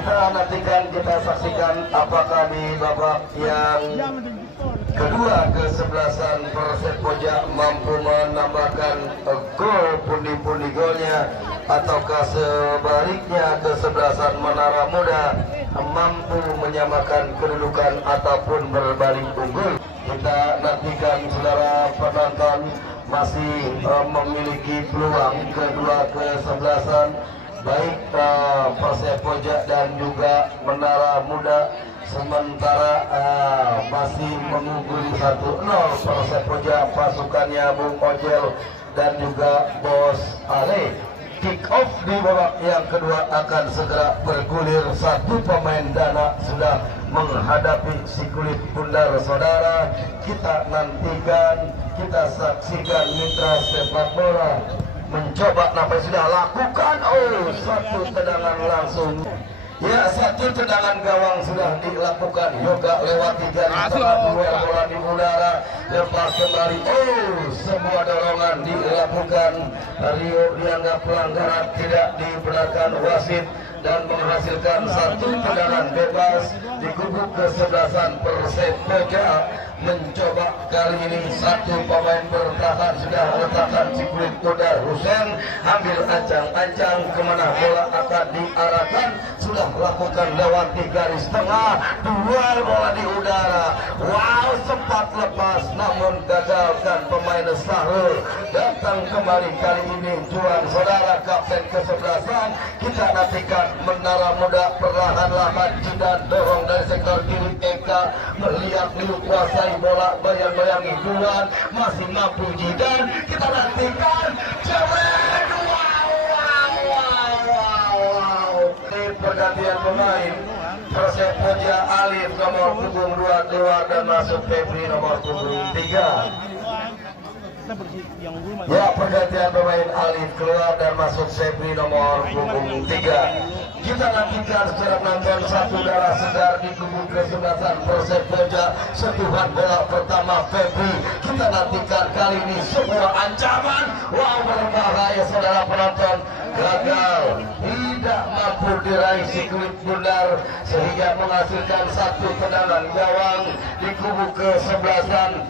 Kita nantikan, kita saksikan apakah di babak yang kedua kesebelasan Persib Koja mampu menambahkan gol pundi-pundi golnya, ataukah sebaliknya kesebelasan Menara Muda mampu menyamakan kedudukan ataupun berbalik unggul. Kita nantikan saudara penonton, masih memiliki peluang kedua kesebelasan baik Persib Koja dan juga Menara Muda, sementara masih mengungguli 1-0 Persib Koja, pasukannya Bung Ojel dan juga Bos Ale. Kick off di babak yang kedua akan segera bergulir. Satu pemain Dana sudah menghadapi si kulit bundar saudara. Kita nantikan, kita saksikan mitra sepak bola mencoba nampaknya sudah lakukan. Oh, satu tendangan langsung. Ya, satu tendangan gawang sudah dilakukan. Yoga lewati garis tengah, duel bola di udara, lepas kembali. Oh, sebuah dorongan dilakukan. Rio dianggap pelanggaran, tidak dibenarkan wasit dan menghasilkan satu tendangan bebas di kubu kesebelasan Persib Koja. Mencoba kali ini satu pemain bertahan sudah letakkan si kulit kuda Husen, ambil ancang-ancang kemana bola akan diarahkan, sudah lakukan lewati garis tengah, duel bola di udara. Wow, sempat lepas namun gagalkan pemain Sahrul. Datang kembali kali ini juang saudara kapten kesebelasan. Kita nantikan Menara Muda perlahan-lahan dan dorong dari sektor kiri. Eka melihat kuasai bola, bayang-bayangi Juan masih mampu Jidan. Kita nantikan Jeren. Wow. Pergantian pemain. Persib Koja Alif nomor punggung 2 keluar dan masuk Febri nomor punggung 3. Ya, pergantian pemain Alif keluar dan masuk Febri nomor punggung 3. Kita nantikan secara penonton satu darah segar di kubu kesebelasan Persib Koja. Sentuhan bola pertama Febri. Kita nantikan kali ini sebuah ancaman. Wow, berbahaya saudara penonton. Gagal, tidak mampu diraih si kulit bundar sehingga menghasilkan satu tendangan gawang di kubu kesebelasan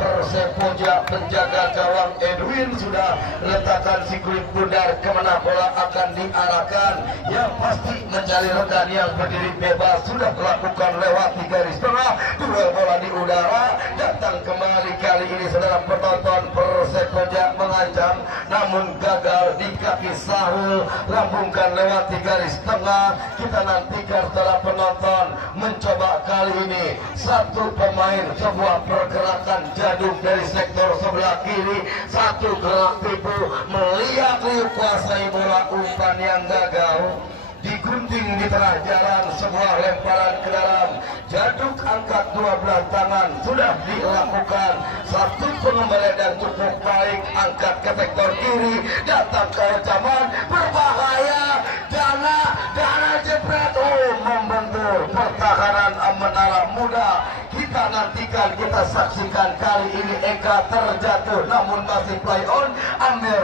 Persib Koja. Penjaga gawang Edwin sudah letakkan si kulit bundar kemana bola akan diarahkan. Yang pasti mencari rekan yang berdiri bebas, sudah melakukan lewati garis tengah, duel bola di udara. Datang kembali kali ini saudara penonton, Persib Koja mengancam namun gagal di kaki Sahrul, lambungkan lewati garis tengah. Kita nantikan saudara penonton, mencoba kali ini satu pemain, sebuah pergerakan jaduk dari sektor sebelah kiri, satu gerak tipu melihat kuasai bola, umpan yang gagal digunting di tengah jalan, sebuah lemparan ke dalam. Jaduk angkat 12 tangan sudah dilakukan, satu pengembalian dan cukup baik, angkat ke sektor kiri, datang ke ancaman berbahaya. Dana jepret, membentur pertahanan Menara Muda. Kita nantikan, kita saksikan kali ini Eka terjatuh namun masih play on, ambil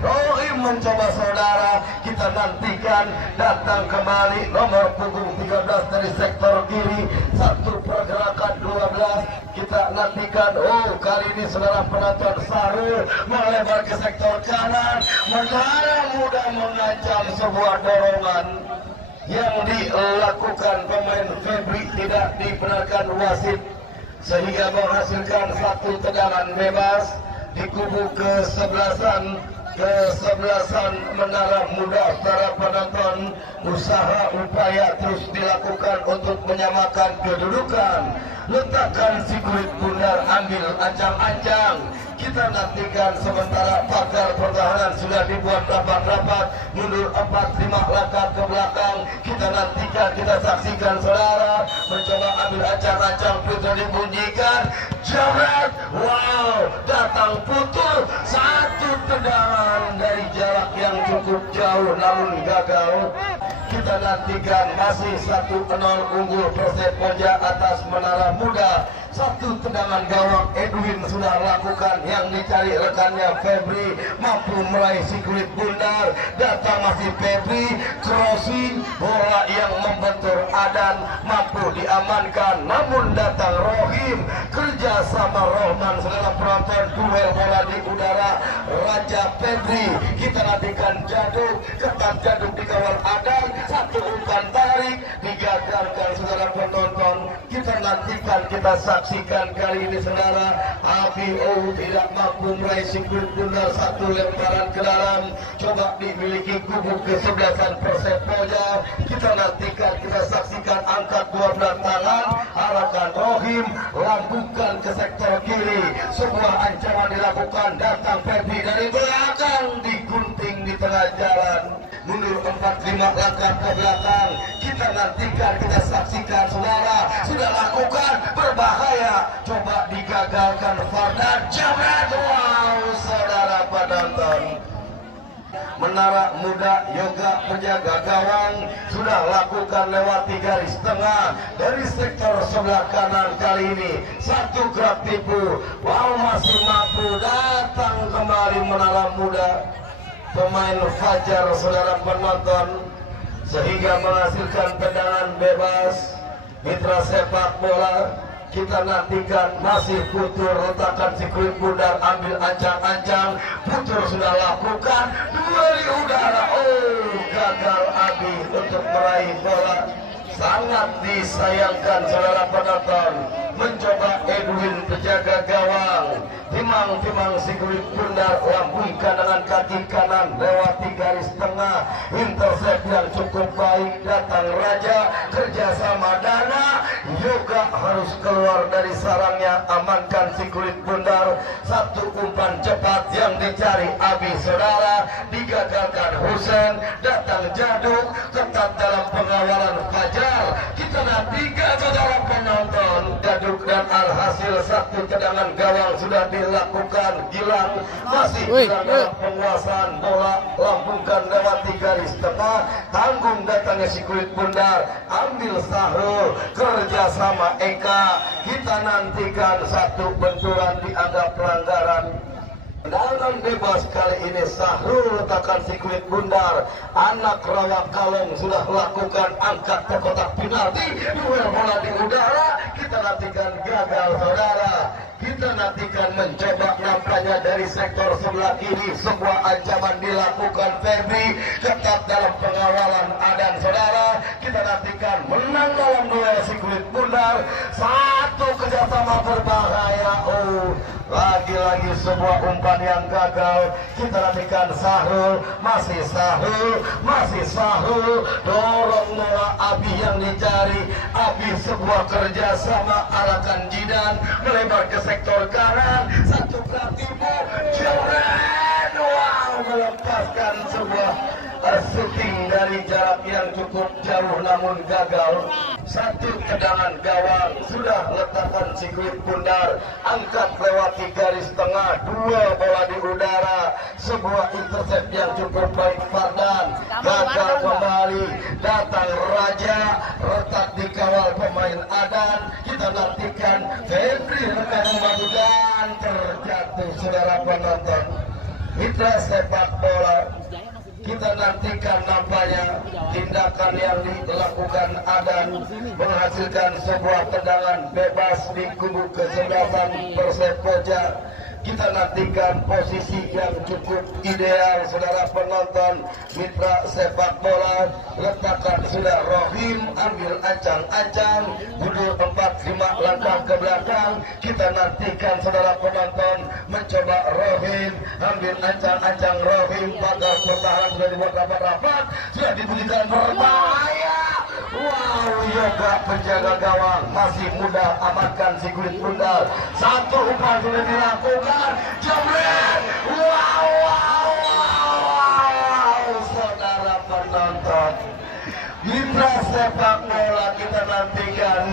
Rohim mencoba saudara. Kita nantikan datang kembali nomor punggung 13 dari sektor kiri, satu pergerakan 12. Kita nantikan, kali ini saudara penonton, Sahrul melebar ke sektor kanan. Menara Muda mengancam sebuah dorongan yang dilakukan pemain Febri, tidak dibenarkan wasit sehingga menghasilkan satu tendangan bebas di kubu kesebelasan Menara Muda. Para penonton, usaha upaya terus dilakukan untuk menyamakan kedudukan. Letakkan si kulit bundar, ambil ancang-ancang. Kita nantikan sementara pakar pertahanan sudah dibuat rapat-rapat, mundur 4-5 langkah ke belakang. Kita nantikan, kita saksikan saudara, mencoba ambil ancang-ancang, pintu dibunyikan, jabret, wow, datang putul, satu tendangan dari jarak yang cukup jauh namun gagal. Kita nantikan masih 1-0 unggul Persib Koja atas Menara Muda. satu tendangan gawang Edwin sudah lakukan, yang dicari rekannya Febri, mampu meraih si kulit bundar, datang masih Febri, crossing, bola yang membentur Adan, mampu diamankan, namun datang Rohim, kerja sama Rohman, saudara penonton, duel bola di udara, Raja Febri, kita nantikan Jaduk, ketat Jaduk dikawal Adan, satu umpan tarik, digagalkan saudara penonton, kita nantikan, kita saksikan kali ini saudara, Abi tidak mampu meraih si kulit bundar, satu lemparan ke dalam, coba dimiliki kubu kesebelasan Persepoja, kita nantikan, kita saksikan, angkat dua belah tangan, arahkan Rohim, lambungkan ke sektor kiri, sebuah ancaman dilakukan, datang Febri dari belakang, digunting di tengah jalan, mundur 4-5 langkah ke belakang, kita nantikan, kita saksikan saudara, sudah lakukan, berbahaya, coba digagalkan Fardan, Jamret, wow saudara penonton. Menara Muda Yoga penjaga gawang sudah lakukan lewati garis tengah dari sektor sebelah kanan, kali ini satu gerak tipu, wow masih mampu, datang kembali Menara Muda pemain Fajar saudara penonton, sehingga menghasilkan tendangan bebas. Mitra sepak bola kita nantikan, masih Putur letakkan si kulit bundar, ambil ancang-ancang, Putur sudah lakukan, dua di udara, oh gagal Abi untuk meraih bola, sangat disayangkan saudara penonton. Mencoba Edwin penjaga gawang, timang-timang si kulit bundar, lambungkan dengan kaki kanan, lewati garis tengah, intercept yang cukup baik, datang Raja, kerjasama Dana, Yoga harus keluar dari sarangnya, amankan si kulit bundar, satu umpan cepat yang dicari Abi saudara, digagalkan Husen, datang Jaduk, ketat dalam pengawalan Fajar, kita nantikan saudara penonton, Jaduk dan alhasil satu tendangan gawang sudah dilakukan, Gilang masih Gilang dalam penguasaan bola, lambungkan lewati garis tengah, tanggung datangnya si kulit bundar, ambil Sahrul, kerjasama Eka, kita nantikan satu benturan dianggap pelanggaran. Tendangan bebas kali ini Sahrul letakkan si kulit bundar, anak Rawa Kalong sudah lakukan, angkat ke kotak penalti, duel bola di udara, kita nantikan gagal saudara, kita nantikan mencoba nampaknya dari sektor sebelah kiri, sebuah ancaman dilakukan Febri, ketat dalam pengawalan Adan saudara, kita nantikan menang dalam duel si kulit bundar, satu kerjasama berbahaya, oh lagi-lagi sebuah umpan yang gagal, kita nantikan Sahrul, masih Sahrul, masih Sahrul, dorong bola Abi yang dicari, Abi sebuah kerjasama, arahkan Jidan, melebar ke sektor kanan, satu gerak tipu, Joren, wow melepaskan sebuah shooting dari jarak yang cukup jauh namun gagal. Satu tendangan gawang sudah letakkan si kulit bundar, angkat lewati garis tengah, dua bola di udara, sebuah intercept yang cukup baik Fardan, gagal kembali, datang Raja, retak dikawal pemain Adan, kita nantikan Febri rekan membantu dan terjatuh saudara penonton. Mitra sepak bola kita nantikan nampaknya tindakan yang dilakukan Adan menghasilkan sebuah tendangan bebas di kubu kesebelasan Persepoja. Kita nantikan posisi yang cukup ideal saudara penonton. Mitra sepak bola letakkan sudah Rohim, ambil ancang-ancang, mundur 4-5 langkah ke belakang. Kita nantikan saudara penonton mencoba Rohim, ambil ancang-ancang Rohim, pagar pertahanan sudah dibuat rapat-rapat, sudah diberikan berbahaya. Wow, Yoga penjaga gawang masih muda, amankan si kulit bundar, satu umpan sudah dilakukan, Jamret, wow, saudara penonton, mitra sepak bola kita nantikan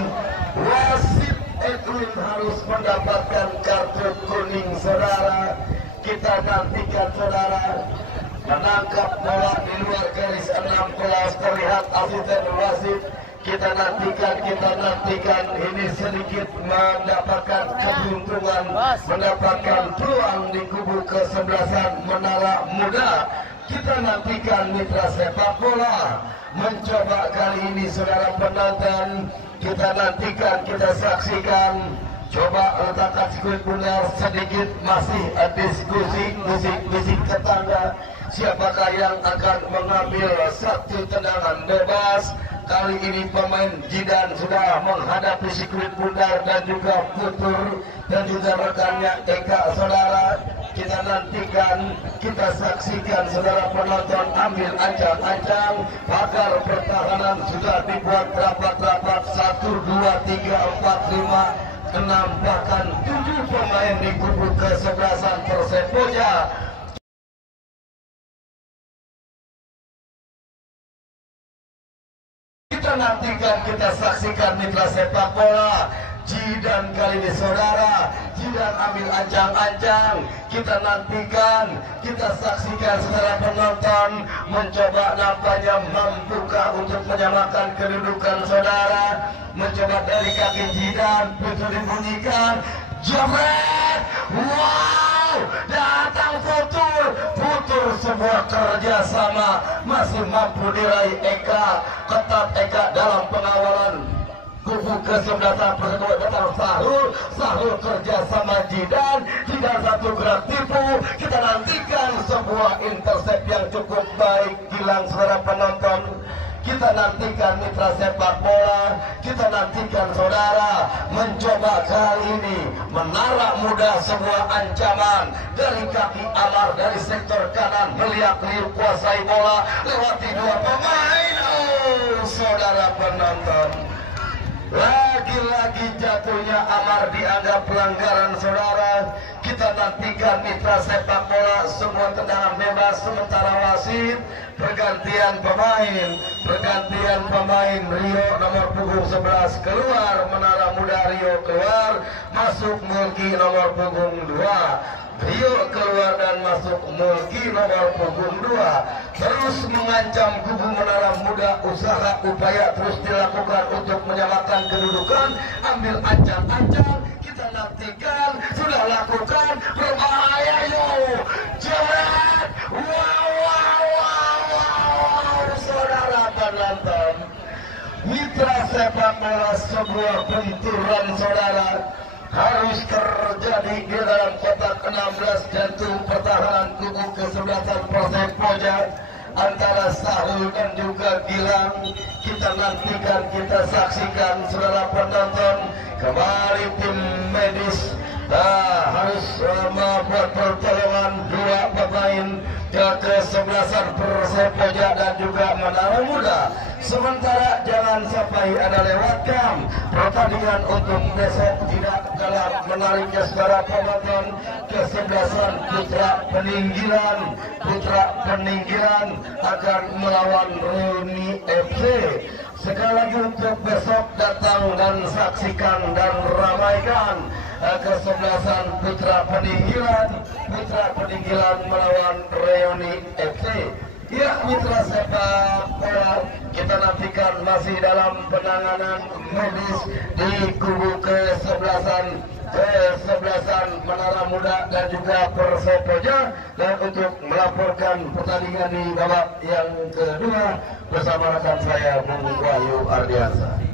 wasit Edwin harus mendapatkan kartu kuning saudara, kita nantikan saudara, menangkap bola di luar garis 16 terlihat asisten wasit, kita nantikan ini sedikit mendapatkan keberuntungan, mendapatkan peluang di kubu kesebelasan Menara Muda. Kita nantikan mitra sepak bola mencoba kali ini, saudara penonton. Kita nantikan, kita saksikan. Coba letakkan skuit benar sedikit, masih diskusi musik tetangga. Siapakah yang akan mengambil satu tendangan bebas? Kali ini pemain Jidan sudah menghadapi skuit bundar dan juga Putur dan juga rekannya Eka, saudara. Kita nantikan, kita saksikan, saudara penonton. Ambil ancang-ancang, pagar pertahanan sudah dibuat rapat-rapat. 1, 2, 3, 4, 5, 6, bahkan 7 pemain di kubu kesebelasan Persepoja. Kita nantikan, kita saksikan mitra sepak bola Jidan kali ini, saudara. Jidan ambil ancang-ancang. Kita nantikan, kita saksikan, saudara penonton. Mencoba nampaknya mampukah untuk menyamakan kedudukan, saudara. Mencoba dari kaki Jidan, begitu dibunyikan, jebret, wow, datang Putur, sebuah kerjasama masih mampu diraih Eka, ketat Eka dalam pengawalan kubu kesebelasan Persebaya. Datang Sahul kerjasama Jidan satu gerak tipu. Kita nantikan sebuah intercept yang cukup baik, Gilang, saudara penonton. Kita nantikan mitra sepak bola, kita nantikan, saudara, mencoba kali ini Menara Muda sebuah ancaman dari kaki Amar dari sektor kanan, melihat-lihat kuasai bola lewati 2 pemain. Oh, saudara penonton, lagi-lagi jatuhnya Amar dianggap pelanggaran, saudara. Kita nantikan mitra sepak bola semua tendangan bebas, sementara wasit pergantian pemain Rio nomor punggung 11 keluar, Menara Muda Rio keluar, masuk Mulki nomor punggung 2. Rio keluar dan masuk Mulki nomor punggung 2. Terus mengancam kubu Menara Muda, usaha upaya terus dilakukan untuk menyamakan kedudukan. Ambil ancang-ancang, kita nantikan, sudah lakukan, berbahaya yo, jebret, wow, saudara penonton. Mitra sepak bola, sebuah benturan, saudara, harus terjadi di dalam kotak 16 jantung pertahanan kubu kesebelasan Persepoja antara Sahul dan juga Gilang. Kita nantikan, kita saksikan, saudara penonton. Kembali tim medis harus membuat pertolongan 2 pemain kesebelasan Persepoja dan juga Menara Muda. Sementara jangan sampai ada lewatkan pertandingan untuk besok tidak kalah menariknya, saudara penonton. Kesebelasan Putra Peninggilan akan melawan Reuni FC. Sekali lagi untuk besok datang dan saksikan dan ramaikan kesebelasan Putra Peninggilan melawan Reuni FC. Ya, mitra sepak bola, kita nantikan masih dalam penanganan medis di kubu kesebelasan Menara Muda dan juga Persepoja. Dan untuk melaporkan pertandingan di babak yang kedua bersama rekan saya Bung Wahyu Ardiansa.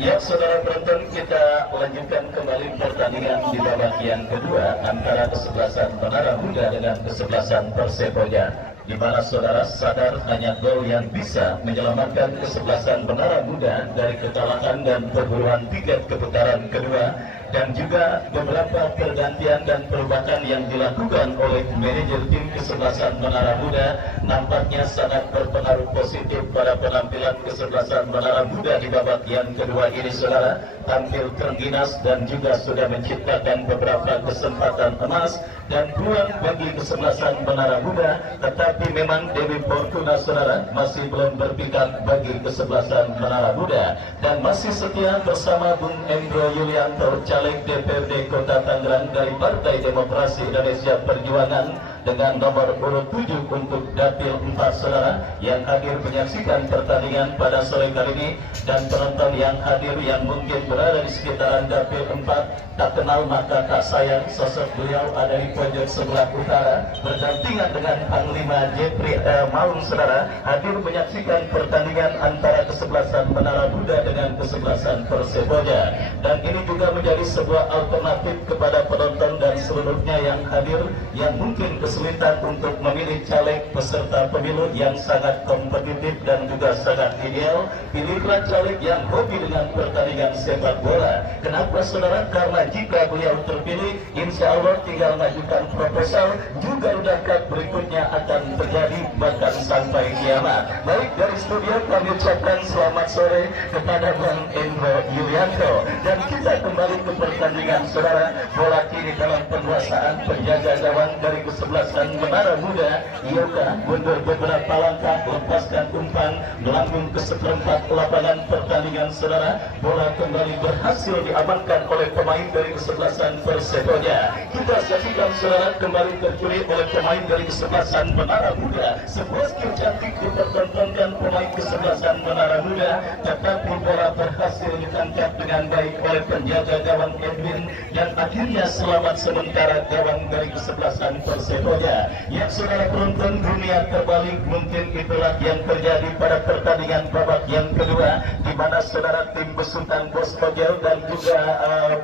Ya, saudara penonton, kita lanjutkan kembali pertandingan di babak yang kedua antara kesebelasan Menara Muda dengan kesebelasan Persepoja, di mana saudara sadar hanya gol yang bisa menyelamatkan kesebelasan Menara Muda dari kekalahan dan perburuan tiket ke putaran kedua, dan juga beberapa pergantian dan perubahan yang dilakukan oleh manajer tim kesebelasan Menara Muda nampaknya sangat berpengaruh positif pada penampilan kesebelasan Menara Muda di babak yang kedua ini, saudara. Tampil terengginas dan juga sudah menciptakan beberapa kesempatan emas dan peluang bagi kesebelasan Menara Muda, tetapi memang Dewi Fortuna, saudara, masih belum berpihak bagi kesebelasan Menara Muda dan masih setia bersama Bung Endro Yulianto Caleg DPRD Kota Tangerang dari Partai Demokrasi Indonesia Perjuangan dengan nomor urut 7 untuk dapil 4 saudara yang hadir menyaksikan pertandingan pada sore kali ini, dan penonton yang hadir yang mungkin berada di sekitaran dapil 4 tak kenal maka tak sayang, sosok beliau ada di pojok sebelah utara berdampingan dengan Panglima Jepri Maung saudara, hadir menyaksikan pertandingan antara kesebelasan Menara Buddha dengan kesebelasan Persepoja, dan ini juga menjadi sebuah alternatif kepada penonton dan seluruhnya yang hadir yang mungkin kesulitan untuk memilih caleg peserta pemilu yang sangat kompetitif dan juga sangat ideal. Pilihlah caleg yang hobi dengan pertandingan sepak bola. Kenapa saudara? Karena jika beliau terpilih, insya Allah tinggal mengajukan proposal, juga Cup berikutnya akan terjadi bahkan sampai kiamat. Baik, dari studio kami ucapkan selamat sore kepada Bang Endro Yulianto, dan kita kembali ke pertandingan saudara. Bola kini dalam penguasaan penjaga gawang dari kesebelasan Menara Muda. Yoga mundur beberapa langkah, lepaskan umpan, melambung ke seperempat lapangan pertandingan saudara. Bola kembali berhasil diamankan oleh pemain dari kesebelasan Persepoja. Kita saksikan saudara, kembali terpilih oleh pemain dari kesebelasan Menara Muda. Sebuah skill cantik dipertontonkan pemain kesebelasan Menara Muda, tetapi bola berhasil ditangkap dengan baik oleh penjaga gawang Edwin, dan akhirnya selamat sementara gawang dari kesebelasan Persepoja. Yang saudara penonton, dunia terbalik, mungkin itulah yang terjadi pada pertandingan babak yang kedua, di mana saudara tim besutan Bos Ojel dan juga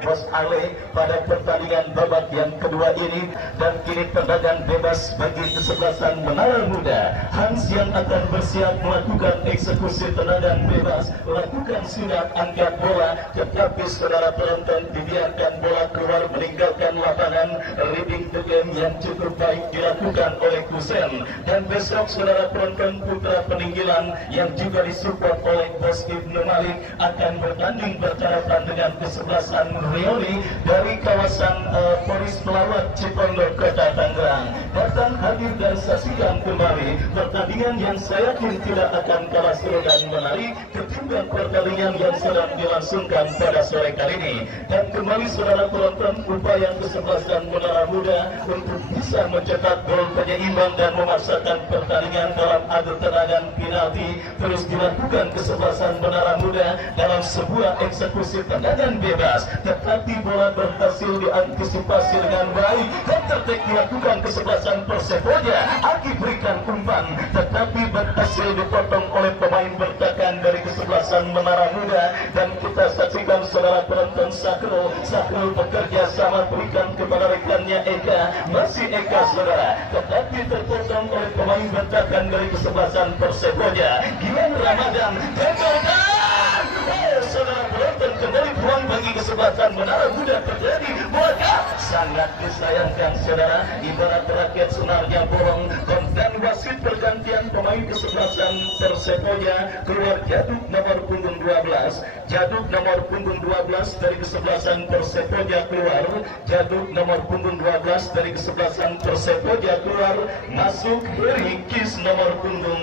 Bos Ale pada pertandingan babak yang kedua ini, dan kini tendangan bebas bagi kesebelasan Menara Muda. Hans yang akan bersiap melakukan eksekusi tendangan bebas, lakukan sunat angkat bola, tetapi saudara penonton dibiarkan bola keluar meninggalkan lapangan. Reading the game yang cukup baik dilakukan oleh Kusen, dan besok saudara penonton putra peninggilan yang juga disupport oleh Bos Ibnu Malik akan bertanding berhadapan dengan kesebelasan Rioli dari kawasan Polis Pelawat Cipondoh Kota Tangerang. Datang, hadir dan saksikan kembali pertandingan yang saya yakin tidak akan kalah seru dan menarik ketimbang pertandingan yang sedang dilangsungkan pada sore kali ini. Dan kembali saudara penonton, upaya kesebelasan Menara Muda untuk bisa mencetak gol penyeimbang dan memaksakan pertandingan dalam adu tendangan penalti terus dilakukan kesebelasan Menara Muda dalam sebuah eksekusi tendangan bebas, tetapi bola berhasil diantisipasi dengan baik dan tertek dilakukan kesebelasan Persepoja. Agi berikan umpan, tetapi berhasil dipotong oleh pemain bertahan dari kesebelasan Menara Muda, dan kita saksikan saudara penonton Sakrul bekerja sama berikan kepada rekannya Eka, masih Eka saudara, tetapi terpotong oleh pemain bertahan dari kesebelasan Persepoja. Gilang Ramadan gagal, saudara penonton, kembali peluang bagi kesebelasan Menara Muda terjadi. Bola sangat disayangkan saudara, ibarat raket senarnya bolong, dan wasit pergantian pemain kesebelasan Persepoja. Keluar Jaduk nomor punggung 12, Jaduk nomor punggung 12 dari kesebelasan Persepoja keluar, Jaduk nomor punggung 12 dari kesebelasan Persepoja keluar, masuk Heri Kis nomor punggung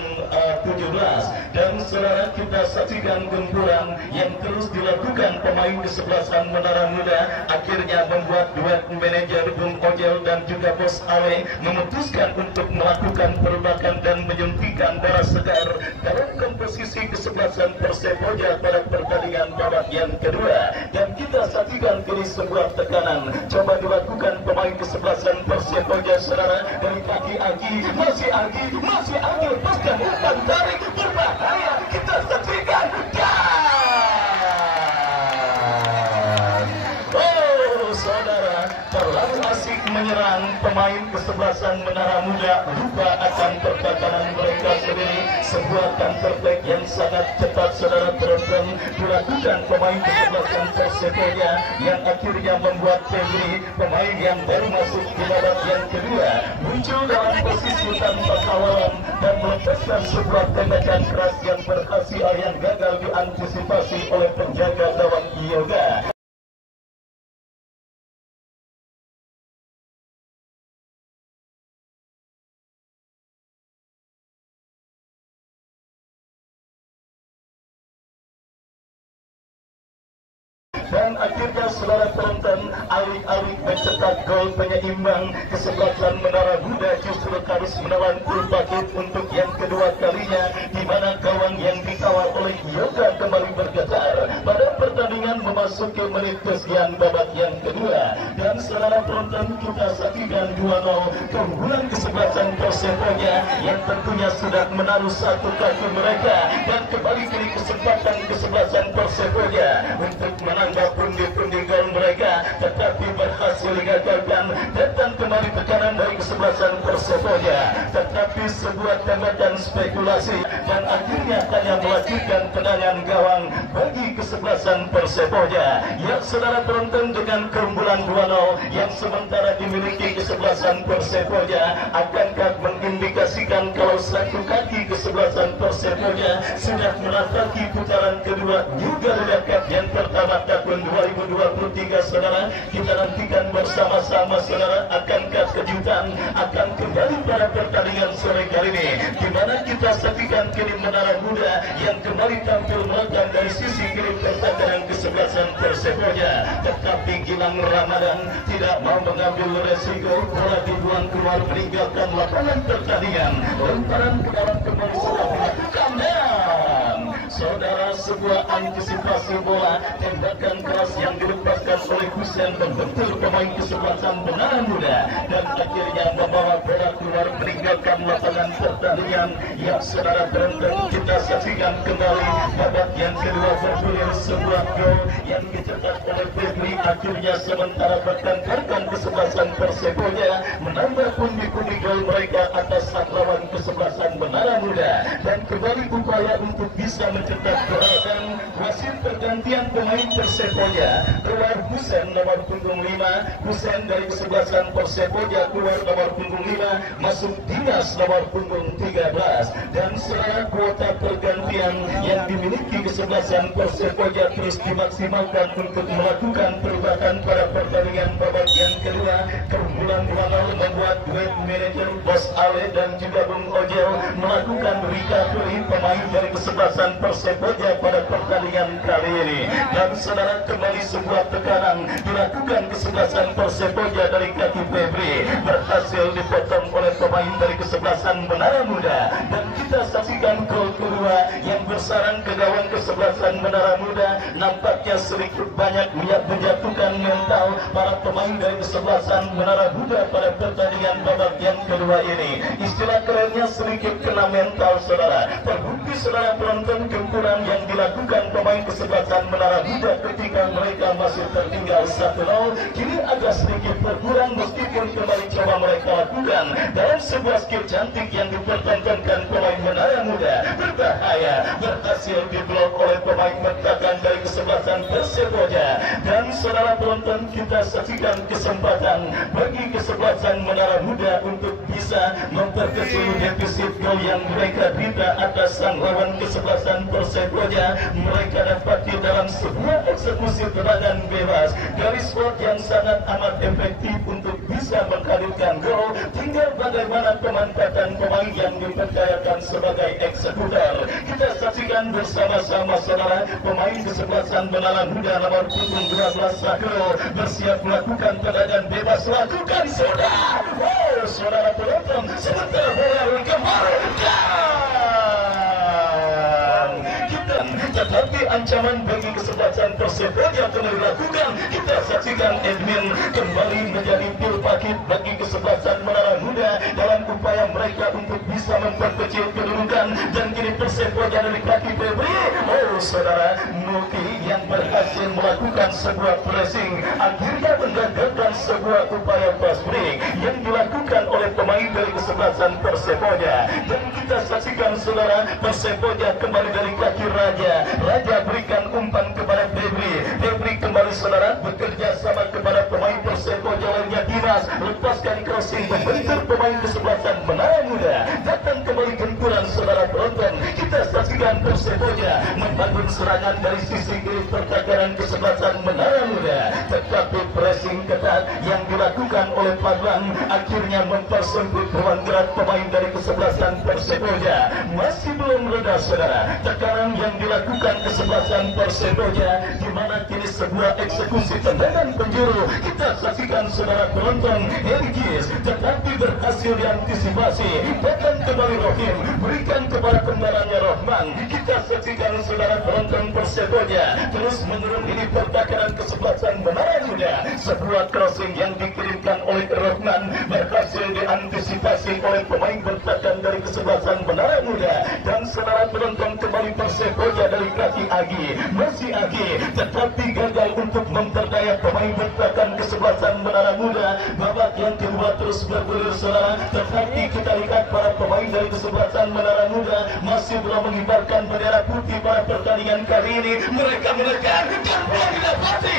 17. Dan saudara, kita saksikan gempuran yang terus dilakukan pemain kesebelasan Menara Muda, akhirnya membuat duet manajer Bung Ojel dan juga Bos Ale memutuskan untuk melakukan perubahan dan menyuntikkan darah segar dalam komposisi kesebelasan Persepoja pada pertandingan babak yang kedua. Dan kita saksikan kini sebuah tekanan coba dilakukan pemain kesebelasan Persepoja saudara, dari kaki Agi, masih Agi, lepaskan umpan, tarik, berbahaya, kita saksikan, terlalu asik menyerang pemain kesebelasan Menara Muda, lupa akan pertahanan mereka sendiri. Sebuah counter attack yang sangat cepat saudara penonton dilakukan pemain kesebelasan Persepoja, yang akhirnya membuat Febri, pemain yang baru masuk di babak yang kedua, muncul dalam posisi tanpa kawalan dan melepaskan sebuah tembakan keras yang berhasil yang gagal diantisipasi oleh penjaga gawang Yoga. Dan akhirnya saudara penonton alik-alik mencetak gol penyeimbang kesebelasan Menara Muda justru harus menelan Pulpakit untuk yang kedua kalinya, di mana gawang yang dikawal oleh Yoga kembali bergetar pada pertandingan memasuki menit kesekian babak yang kedua. Dan saudara penonton, kita saksikan 2-0 keunggulan kesebelasan Persepoja yang tentunya sudah menaruh satu kaki mereka, dan kembali kini kesempatan kesebelasan Persepoja untuk menambah pundi-pundi gol mereka, tetapi berhasil digagalkan. Datang kembali tekanan dari kesebelasan Persepoja, tetapi sebuah tembakan spekulasi dan akhirnya hanya melanjutkan tendangan gawang bagi kesebelasan Persepoja. Ya saudara penonton, dengan keunggulan 2-0 yang sementara dimiliki kesebelasan Persepoja, akankah mengindikasikan kalau satu kaki kesebelasan Persepoja sudah menapaki putaran kedua juga Liga Cup yang pertama tahun 2023. Saudara, kita nantikan bersama-sama saudara, akankah kejutan akan kembali pada pertandingan sore kali ini, di mana kita saksikan kini Menara Muda yang kembali tampil melekat dari sisi kiri pertahanan kesebelasan Persepoja, tetapi Gilang Ramadan tidak mau mengambil resiko, bola dibuang keluar meninggalkan lapangan pertandingan. Lemparan ke dalam kembali sudah dilakukan, dan saudara, sebuah antisipasi bola, tembakan keras yang dilepaskan oleh Husen membentur pemain kesebelasan Menara Muda, dan akhirnya membawa bola keluar meninggalkan lapangan pertandingan. Ya saudara penonton, kita saksikan kembali babak yang kedua bergulir, sebuah gol yang dicetak oleh Febri akhirnya sementara bertengkarkan kesebelasan Persepoja, menambah pundi-pundi gol mereka atas lawan kesebelasan Menara Muda, dan kembali upaya untuk bisa mencetak gol. Dan wasit pergantian pemain Persepoja, keluar Husen nomor punggung 5, Husen dari kesebelasan Persepoja keluar nomor punggung 5, masuk Dinas nomor punggung 13. Dan setelah kuota pergantian yang dimiliki kesebelasan Persepoja terus dimaksimalkan untuk melakukan perubahan pada pertandingan babak yang kedua, keunggulan 2-0 membuat duet manajer Bos Ale dan juga Bung Ojel melakukan recovery pemain dari kesebelasan Persepoja pada pertandingan kali ini. Dan saudara, kembali sebuah tekanan dilakukan kesebelasan Persepoja dari kaki Febri, berhasil dipotong oleh pemain dari kesebelasan Menara Muda, dan kita saksikan gol kedua yang bersarang ke gawang kesebelasan Menara Muda nampaknya sedikit banyak menjatuhkan mental para pemain dari kesebelasan Menara Muda pada pertandingan babak yang kedua ini. Istilah kerennya sedikit kena mental saudara. Terbukti saudara penonton, gempuran yang dilakukan pemain kesebelasan Menara Muda ketika mereka masih tertinggal 1-0 kini agak sedikit berkurang, meskipun kembali coba mereka lakukan dalam sebuah skill cantik yang dipertontonkan pemain Menara Muda. Berbahaya, berhasil diblok oleh pemain bertahan dari kesebelasan Persepoja. Dan saudara penonton, kita saksikan kesempatan bagi kesebelasan Menara Muda untuk bisa memperkecil defisit gol yang mereka derita atas sang lawan kesebelasan Persepoja. Mereka dapati dalam sebuah eksekusi tendangan bebas dari spot yang sangat amat efektif untuk bisa menghadirkan gol. Tinggal bagaimana pemanfaatan pemain yang dipercayakan sebagai eksekutor. Kita saksikan bersama-sama saudara, pemain kesebelasan Menara Muda nomor punggung 12 Sakro bersiap melakukan tendangan bebas. Lakukan sudah, oh saudara penonton, sementara bola kembalikan, tetapi ancaman bagi kesebelasan Persepoja kembali dilakukan. Kita saksikan Edwin kembali menjadi Pulpakit bagi kesebelasan Menara Muda dalam upaya mereka untuk bisa memperkecil kedudukan, dan kini Persepoja dari kaki Febri, oh saudara, Muki yang berhasil melakukan sebuah pressing akhirnya menggagalkan sebuah upaya fast break yang dilakukan oleh pemain dari kesebelasan Persepoja. Dan kita saksikan saudara, Persepoja kembali dari kaki Raja berikan umpan kepada Febri kembali saudara, bekerja sama kepada pemain Persepoja lainnya Dimas, lepaskan crossing membentur pemain kesebelasan Menara Muda. Datang kembali gempuran saudara penonton, kita saksikan Persepoja membangun serangan dari sisi kiri pertahanan kesebelasan Menara Muda, tetapi pressing pressing ketat yang dilakukan oleh Padang akhirnya mempersempit ruang gerak pemain dari kesebelasan Perseboja. Masih belum reda saudara tekanan yang dilakukan kesebelasan Perseboja, di mana kini sebuah eksekusi tendangan penjuru kita saksikan saudara penonton. Ergis tetapi berhasil diantisipasi, datang kembali Rohim, berikan kepada kendaraannya Rohman. Kita saksikan saudara penonton Perseboja terus menurun ini pertakaran kesebelasan Menara Muda. Sebuah crossing yang dikirimkan oleh Rohman berhasil diantisipasi oleh pemain bertahan dari kesebelasan Menara Muda, dan saudara penonton kembali Perseboja dari kaki Agi, masih Agi tetapi gagal untuk memperdaya pemain bertahan kesebelasan Menara Muda. Babak yang kedua terus bergulir saudara, tetapi kita lihat para pemain dari kesebelasan Menara Muda masih belum mengibarkan bendera putih pada pertandingan kali ini. Mereka menekan dan belum didapati.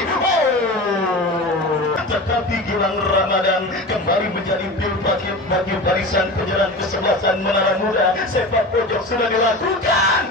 Tetapi Gilang Ramadan kembali menjadi pil bagi barisan penyerang kesebelasan Menara Muda. Sepak pojok sudah dilakukan.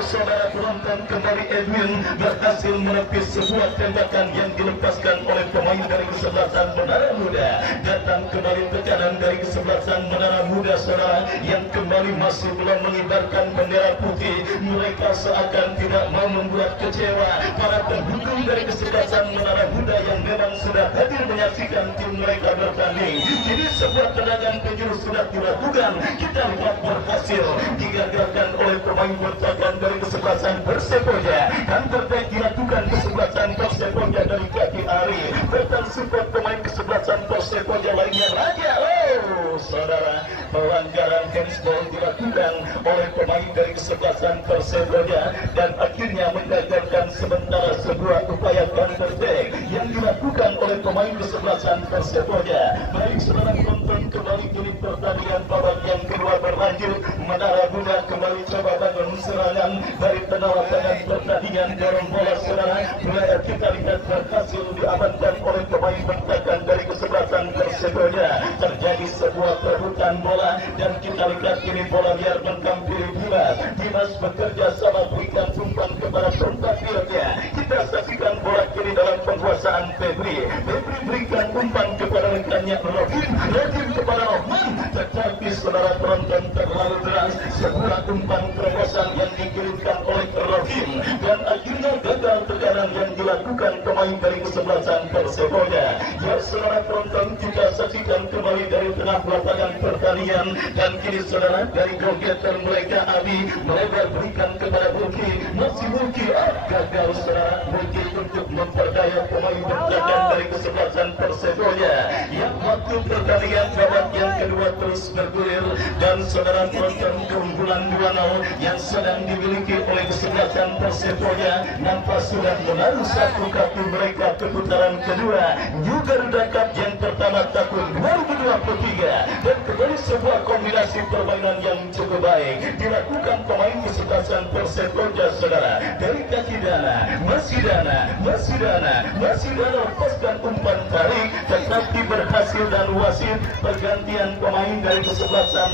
Saudara penonton kembali Edwin berhasil menepis sebuah tembakan yang dilepaskan oleh pemain dari kesebelasan Menara Muda. Datang kembali tekanan dari kesebelasan Menara Muda saudara, yang kembali masih belum mengibarkan bendera putih. Mereka seakan tidak mau membuat kecewa para pendukung dari kesebelasan Menara Muda yang memang sudah hadir menyaksikan tim mereka bertanding. Jadi sebuah tendangan penjuru sudah dilakukan, kita lihat berhasil digagalkan oleh pemain bertahan dari kesebelasan Perseboja. Counter attack dilakukan kesebelasan Perseboja dari kaki Ari, bertan support pemain kesebelasan Perseboja lainnya Raja. Saudara, pelanggaran handsball dilakukan oleh pemain dari kesebelasan Perseboja dan akhirnya menggagalkan sementara sebuah upaya counter attack yang dilakukan oleh pemain kesebelasan Perseboja. Baik saudara penonton, kembali kini pertandingan babak yang kedua berlanjut. Menara Muda kembali coba bangun serangan dari tengah lapangan pertandingan, dorong bola saudara. Mulai kita lihat berhasil diamankan oleh pemain bertahan dari kesebelasan Perseboja. Terjadi sebuah perebutan bola dan kita lihat kini bola liar menghampiri Dimas. Dimas bekerja sama berikan umpan kepada Sontapilnya. Kita saksikan bola kini dalam penguasaan Febri. Febri berikan umpan kepada rekannya Rohim, Rohim kepada Rohman, tetapi saudara penonton terlalu deras. Sebuah umpan terobosan yang dikirimkan oleh Rohim dan akhirnya gagal tekanan yang dilakukan pemain dari kesebelasan Perseboja. Ya saudara penonton, kita saksikan kembali dari tengah lapangan pertandingan dan kini saudara dari gogeter mereka Abi melebar berikan kepada Bulki, masih Bulki gagal saudara Bulki untuk memperdaya pemain bertahan dari kesebelasan Perseboja. Yang waktu pertandingan babak yang kedua terus bergulir dan saudara penonton keunggulan 2-0 yang sedang dimiliki oleh kesebelasan Perseboja nampak sudah menaruh satu kartu mereka ke putaran kedua New Garuda Cup yang pertama tahun 2023, dan kembali sebuah kombinasi permainan yang cukup baik dilakukan pemain kesebelasan Perseboja saudara. Dari kaki Dana, masih Dana lepaskan umpan tarik tetapi berhasil dan wasit pergantian pemain dari kesebelasan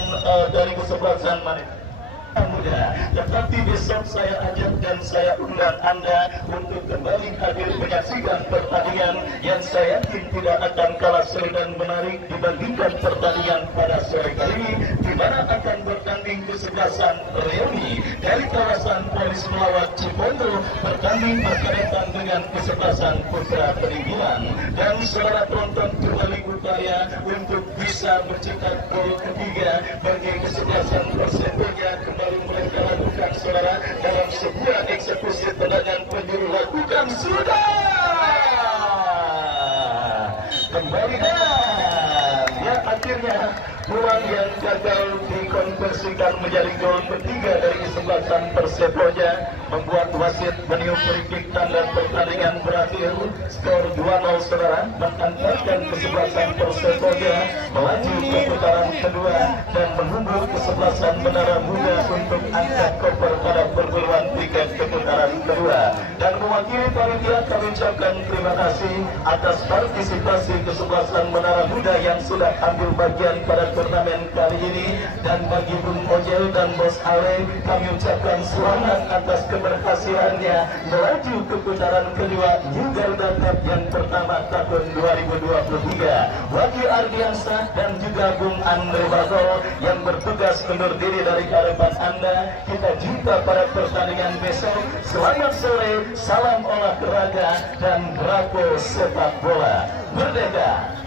Muda. Tetapi besok saya ajak dan saya undang Anda untuk kembali hadir menyaksikan pertandingan yang saya yakin tidak akan kalah seru dan menarik dibandingkan pertandingan pada sore kali ini, di mana akan bertanding kesebelasan Reuni dari kawasan Polis Melawat Cipondo bertanding berkaitan dengan kesebelasan Putra Peninggilan. Dan saudara penonton kembali upaya untuk bisa mencetak gol ketiga bagi kesebelasan Perseboja kembali mereka lakukan saudara dalam sebuah eksekusi tendangan penjuru lakukan sudah kembali dan ya akhirnya peluang yang gagal dikonversikan menjadi gol ketiga dari kesebelasan Perseboja membuat wasit meniup free tanda pertandingan berakhir. Skor 2-0 saudara mengantarkan kesebelasan Perseboja melaju ke putaran kedua dan menunggu kesebelasan Menara Muda untuk angkat koper pada perguruan tiket ke putaran kedua. Dan mewakili panitia kami ucapkan terima kasih atas partisipasi kesebelasan Menara Muda yang sudah ambil bagian pada turnamen kali ini, dan bagi Bung Ojel dan Bos Ale kami ucapkan selamat atas keberhasilan keberhasilannya melaju ke putaran kedua New Garuda Cup yang pertama tahun 2023. Wakil Ardiansah dan juga Bung Andre Bagol yang bertugas undur diri dari hadapan Anda. Kita jumpa pada pertandingan besok. Selamat sore, salam olahraga dan bravo sepak bola. Merdeka!